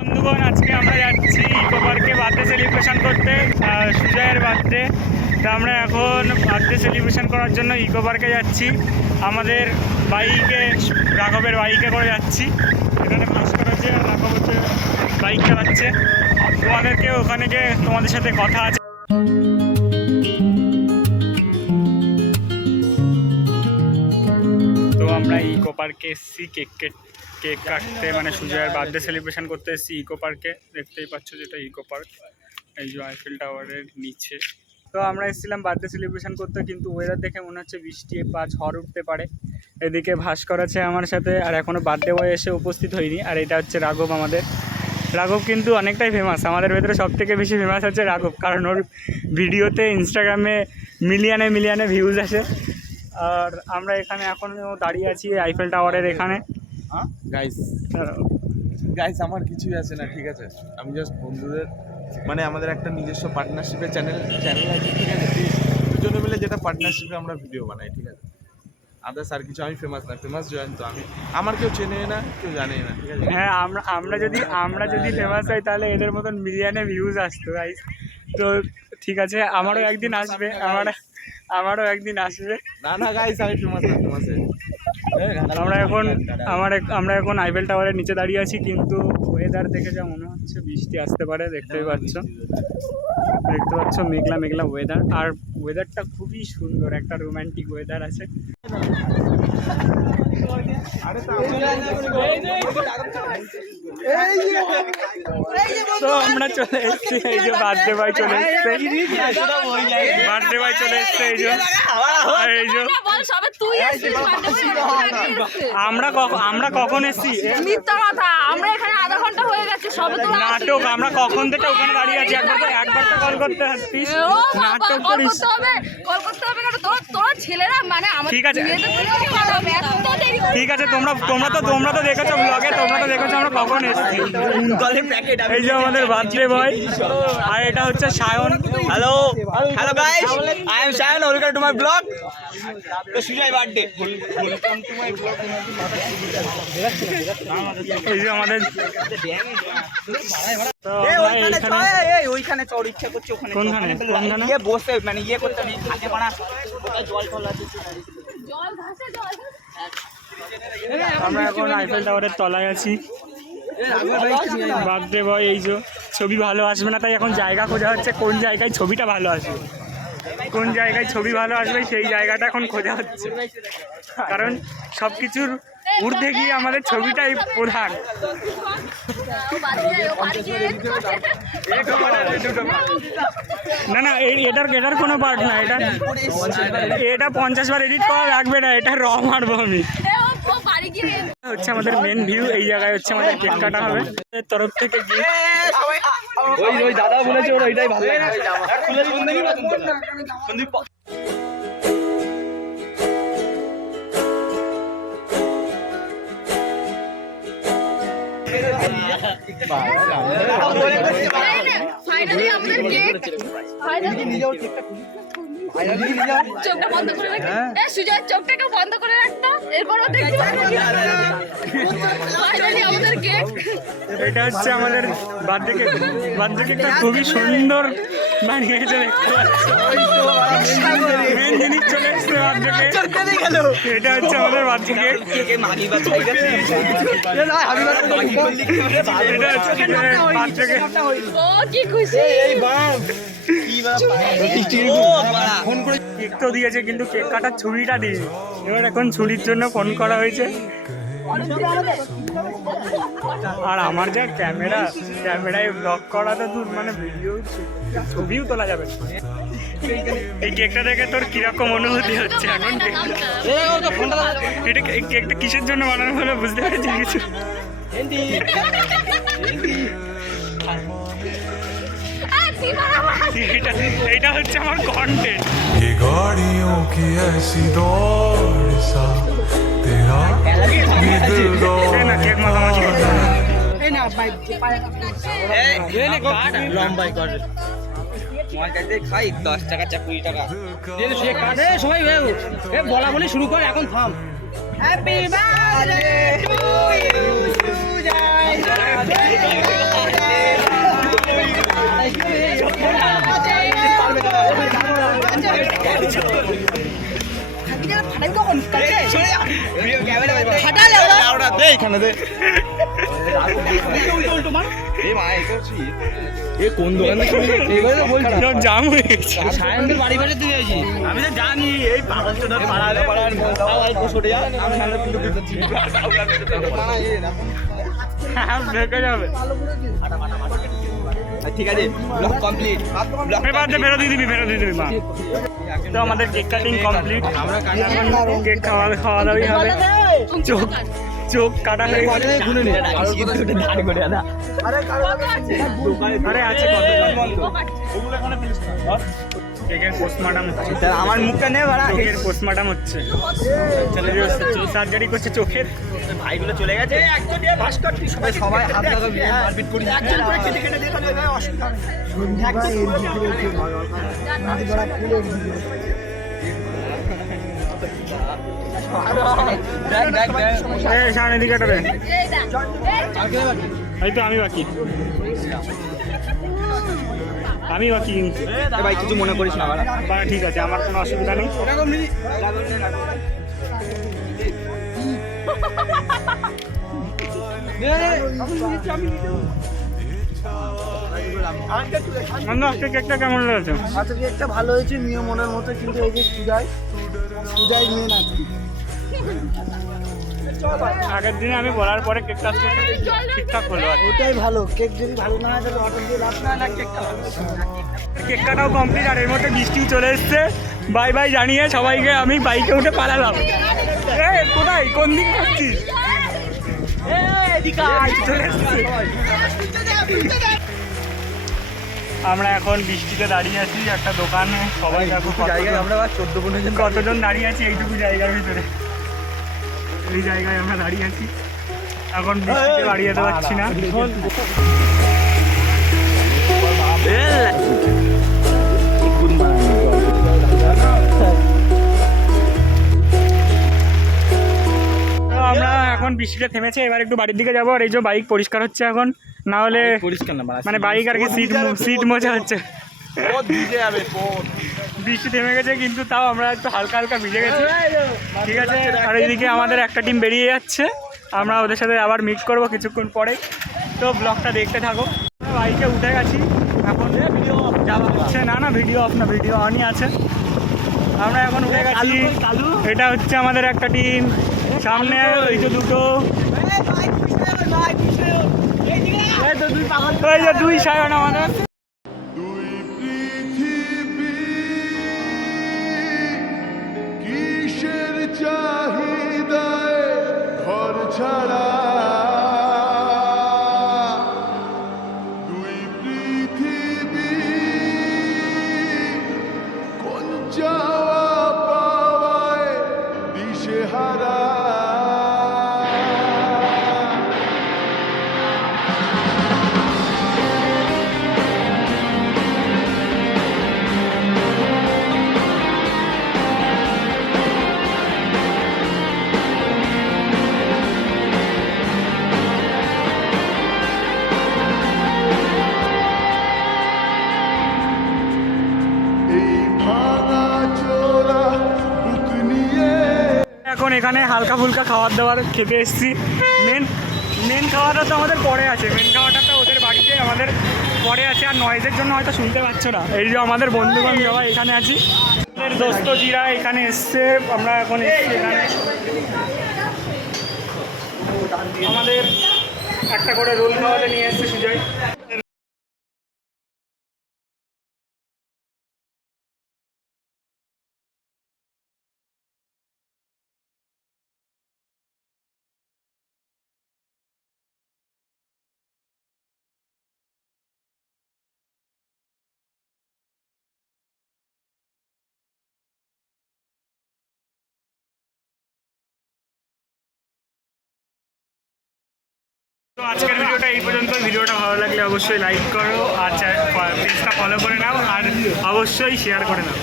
বন্ধুগণ, আজকে আমরা যাচ্ছি ইকো পার্কে বার্থডে সেলিব্রেশন করতে, সুজয়ের বার্থডে। তো আমরা এখন বার্থডে সেলিব্রেশন করার জন্য ইকো পার্কে যাচ্ছি। আমাদের বাইকে, রাঘবের বাইকে করে যাচ্ছি। এখানে পাস করেছে, রাঘব হচ্ছে বাইক চালাচ্ছে। তোমাদেরকে ওখানে গিয়ে তোমাদের সাথে কথা আছে। তো আমরা ইকো পার্কে এসেছি কেক কাটতে, মানে সুজয়ের বার্থডে সেলিব্রেশন করতে এসেছি ইকো পার্কে। দেখতেই পাচ্ছ যেটা ইকো পার্ক, এই যে আইফেল টাওয়ারের নিচে। তো আমরা এসেছিলাম বার্থডে সেলিব্রেশন করতে, কিন্তু ওয়েদার দেখে মনে হচ্ছে বৃষ্টি বা ঝড় উঠতে পারে। এদিকে ভাস্কর আছে আমার সাথে, আর এখনও বার্থডে বয় এসে উপস্থিত হয়নি। আর এটা হচ্ছে রাঘব আমাদের। রাঘব কিন্তু অনেকটাই ফেমাস, আমাদের ভেতরে সবথেকে বেশি ফেমাস হচ্ছে রাঘব, কারণ ওর ভিডিওতে ইনস্টাগ্রামে মিলিয়নে ভিউজ আসে। আর আমরা এখানে এখনও দাঁড়িয়ে আছি আইফেল টাওয়ারের এখানে। গাইস আমার কিছুই আছে না, ঠিক আছে? আমি জাস্ট বন্ধুদের, মানে আমাদের একটা নিজস্ব পার্টনারশিপের চ্যানেল আছে, ঠিক আছে? দুজনে মিলে যেটা পার্টনারশিপে আমরা ভিডিও বানাই, ঠিক আছে? আদার্স আর কিছু আমি ফেমাস না, ফেমাস জয়েন তো আমি, আমার কেউ চেনে না, কেউ জানে না, ঠিক আছে? হ্যাঁ, আমরা যদি ফেমাস হই তাহলে এদের মতন মিলিয়নে ভিউজ আসতো গাইস। তো ঠিক আছে, আমারও একদিন আসবে, আমারও একদিন আসবে। না গাইস, আমি ফেমাস না, ফেমাস আমরা এখন আইফেল টাওয়ারের নিচে দাঁড়িয়ে আছি, কিন্তু ওয়েদার দেখে যা মনে হচ্ছে বৃষ্টি আসতে পারে। দেখতে পাচ্ছ মেঘলা ওয়েদার, আর ওয়েদারটা খুবই সুন্দর, একটা রোম্যান্টিক ওয়েদার আছে। তো আমরা চলে এসেছি, এই যে বার্থডে বয় চলে এসছে, এই যে আমরা কখন এসেছি? মিথ্যা কথা, আমরা এখানে আধা ঘন্টা হয়ে গেছে সবে তো নাটক। আমরা কখন থেকে ওখানে দাঁড়িয়ে আছি, একবার তো কল করতে পারতিস। নাটক করিস, কল করতে হবে কেন? তোর ছেলেরা মানে আমাদের ঠিক আছে তোমরা তো দেখেছো ব্লগে, আমরা কখন এসেছি। এই যে আমাদের বার্থডে বয়, আর এটা হচ্ছে Sayan. Hello guys, I am Sayan, welcome to my blog. Sujoy birthday, এই যে আমাদের ওইখানে চড় ইচ্ছা করছে, ওখানে কোনখানে ইয়ে বসে মানে ইয়ে করতে নেই, থাকে মানা জল টল আছে। আমরা এখন আইফেল টাওয়ারের তলায় আছি। বার্থডে বয়, এই যে ছবি ভালো আসবে না, তাই এখন জায়গা খোঁজা হচ্ছে কোন জায়গায় ছবিটা ভালো আসবে, সেই জায়গাটা এখন খোঁজা হচ্ছে। কারণ সব কিছুর ঊর্ধ্বে গিয়ে আমাদের ছবিটাই প্রধান। না এটার কোনো পার্ট না, এটা 50 বার এডিট করা লাগবে না, এটা র মারবো আমি। হচ্ছে আমাদের মেন ভিউ, এই জায়গায় হচ্ছে আমাদের কেক কাটা হবে তরফ থেকে। ওই দাদা বলেছে ওর ওইটাই ভালো লাগে। চোখটা বন্ধ করে রাখি, সুজয় চোখটাকে বন্ধ করে রাখতো, এরপরও দেখতে আমাদের কেক। এটা হচ্ছে আমাদের বার্থডে কেকটা খুবই সুন্দর বানিয়েছে, দেখতে পাচ্ছ। মেন জিনিস চলে এসছে বার্থডে কেক, এটা হচ্ছে আমাদের বার্থডে কেক। এটা হচ্ছে বার্থডে কেক। ও কি খুশি! কেক তো দিয়েছে, কিন্তু কেক কাটার ছুরিটা দিই। এবার এখন ছুরির জন্য ফোন করা হয়েছে। আর আমার যা ক্যামেরায় ব্লগ করা তো দূর, মানে ভিডিও ছবিও তোলা যাবে। এই কেকটা দেখে তোর কিরকম অনুভূতি হচ্ছে এখন? এটা এই কেকটা কিসের জন্য বানানো হলো বুঝতে পেরেছি কিছু? এটা হচ্ছে আমার কন্টেন্ট। गाड़ियों की ऐसी दौड़ सा तेरा दिल दौड़ না কেক মাখামাখি করতে হবে। লম্বাই করে খাই 10 টাকা 20 টাকা সবাই বলা বলি শুরু কর, এখন থাম। Happy birthday to you Sujoy. দে এখানে দে এই মা এটা হচ্ছে এ কোন দোকানে এইবারে তো বলছি জাম হয়ে গেছে। সায়নদের বাড়ি বাড়ি দিয়ে গেছি আমি তো জানি এই পাগলটার পাড়ারে অল্প সরে যা আমি নাহলে কিন্তু দেখে যাবে। ঠিক আছে ব্লগ কমপ্লিট এবার ফেরত দিয়ে দিবি মা। তো আমাদের কেক কাটিং কমপ্লিট। আমরা কেক খাওয়া দাওয়াই হবে। চোখ কাটা হয়ে গেছে। আরে আছে কেকের পোস্টমর্টম হচ্ছে। আমার মুখটা নে ভাড়া চোখের পোস্টমর্টম হচ্ছে। সার্জারি করছে চোখের। ভাইগুলো চলে গেছে সবাই হাত লাগাবি মারপিট করি সামনে দিকে একটা দেন। এই তো আমি বাকি ভাই কিছু মনে করিস না ঠিক আছে, আমার কোনো অসুবিধা নেই। কেকটা কেমন লেগেছে? আজকে কেকটা ভালো হয়েছে নিয়ম মনের মতো, কিন্তু এই যে সুজাই নিয়ে না আগের দিনে আমি বলার পরে কেকটা ঠিকঠাক হলো। ওটাই ভালো। কেক যদি ভালো না হয় তাহলে অর্ডার দিয়ে লাভ না কেকটা ভালো। কেক কাটাও কমপ্লিট, আর এর মধ্যে বৃষ্টি চলে এসছে। বাই বাই জানিয়ে সবাইকে আমি বাইকে উঠে পালালাম। কোথায় কোন দিক করছিস? চলে এসছে। আমরা এখন বৃষ্টিতে দাঁড়িয়ে আছি একটা দোকানে। সবাই দেখো জায়গায় আমরা 14-15 জন কতজন দাঁড়িয়ে আছি এইটুকু জায়গার ভিতরে। এই জায়গায় আমরা দাঁড়িয়ে আছি এখন। বৃষ্টিতে বাড়ি যেতে পারছি না। আমরা এখন বৃষ্টিটা থেমেছে, এবার একটু বাড়ির দিকে যাবো। আর এই যে বাইক পরিষ্কার হচ্ছে এখন, না হলে পরিষ্কার না মানে বাইক আর কি সিট মোছা হচ্ছে। বৃষ্টি থেমে গেছে কিন্তু তাও আমরা একটু হালকা হালকা ভিজে গেছি। ঠিক আছে, আর এইদিকে আমাদের একটা টিম বেরিয়ে যাচ্ছে, আমরা ওদের সাথে আবার মিট করবো কিছুক্ষণ পরে। তো ব্লগটা দেখতে থাকো। বাইকে উঠে গেছি এখন, ভিডিও যাওয়া হচ্ছে না ভিডিও অফ না, ভিডিও অনই আছে। আমরা এখন উঠে গেছি। এটা হচ্ছে আমাদের একটা টিম। সামনে ওই যে দুটো, ওই যে দুই সায়ন আমাদের। কিসের চাহিদায় ঘর ছাড়া দুই পৃথিবী কোন চাওয়া পাওয়ায় দিশেহারা এখন এখানে হালকা ফুলকা খাবার দাবার খেতে এসেছি। মেন খাওয়াটা তো আমাদের পরে আছে, মেন খাওয়াটা তো ওদের বাড়িতে আমাদের পরে আছে। আর নয়েজের জন্য হয়তো শুনতে পাচ্ছ না। এই যে আমাদের বন্ধুগণ সবাই এখানে আছি, আমাদের দোস্ত জিরা এখানে এসছে। আমরা এখন এসছি এখানে, আমাদের একটা করে রোল খাওয়াতে নিয়ে এসছে সুজয়। তো আজকের ভিডিওটা এই পর্যন্ত। ভিডিওটা ভালো লাগলে অবশ্যই লাইক করো, আর পেজটা ফলো করে নাও, আর অবশ্যই শেয়ার করে নাও।